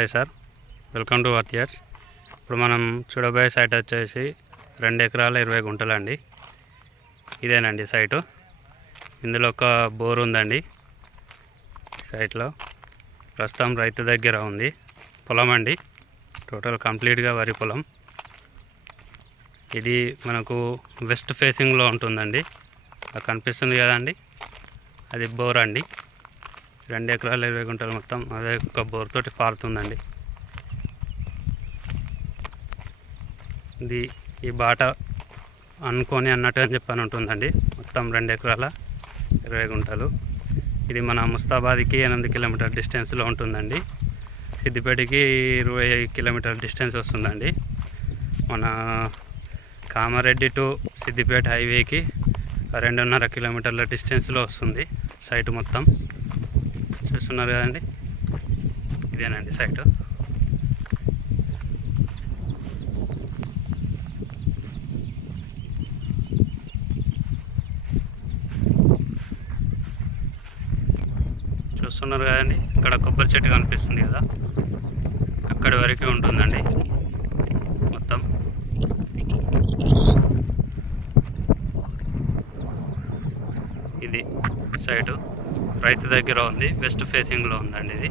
Hi sir, welcome to వర్తియర్స్. ఇప్పుడు మనం చూడబోయే సైట్ వచ్చేసి 2 ఎకరాల 20 గుంటలు అండి. ఇదేనండి సైటు. ఇందులో ఒక బోర్ ఉందండి. సైట్లో ప్రస్తుతం రైతు దగ్గర ఉంది. పొలం అండి, టోటల్ కంప్లీట్గా వరి పొలం. ఇది మనకు వెస్ట్ ఫేసింగ్లో ఉంటుందండి. అది కనిపిస్తుంది కదండి, అది బోర్ అండి. 2 ఎకరాల 20 గుంటలు మొత్తం అదే ఒక బోర్ తోటి పారుతుందండి. ఇది ఈ బాట అనుకొని అన్నట్టుగా చెప్పని ఉంటుందండి. మొత్తం 2 ఎకరాల 20 గుంటలు. ఇది మన ముస్తాబాద్కి 8 కిలోమీటర్ డిస్టెన్స్లో ఉంటుందండి. సిద్దిపేటకి 20 కిలోమీటర్ డిస్టెన్స్ వస్తుందండి. మన కామారెడ్డి టు సిద్దిపేట హైవేకి 2.5 కిలోమీటర్ల డిస్టెన్స్లో వస్తుంది సైటు మొత్తం. చూస్తున్నారు కదండి, ఇదేనండి సైటు. చూస్తున్నారు కదండి, ఇక్కడ కొబ్బరి చెట్టు కనిపిస్తుంది కదా, అక్కడి వరకే ఉంటుందండి మొత్తం. ఇది సైటు రైతు దగ్గర ఉంది, వెస్ట్ ఫేసింగ్లో ఉందండి ఇది.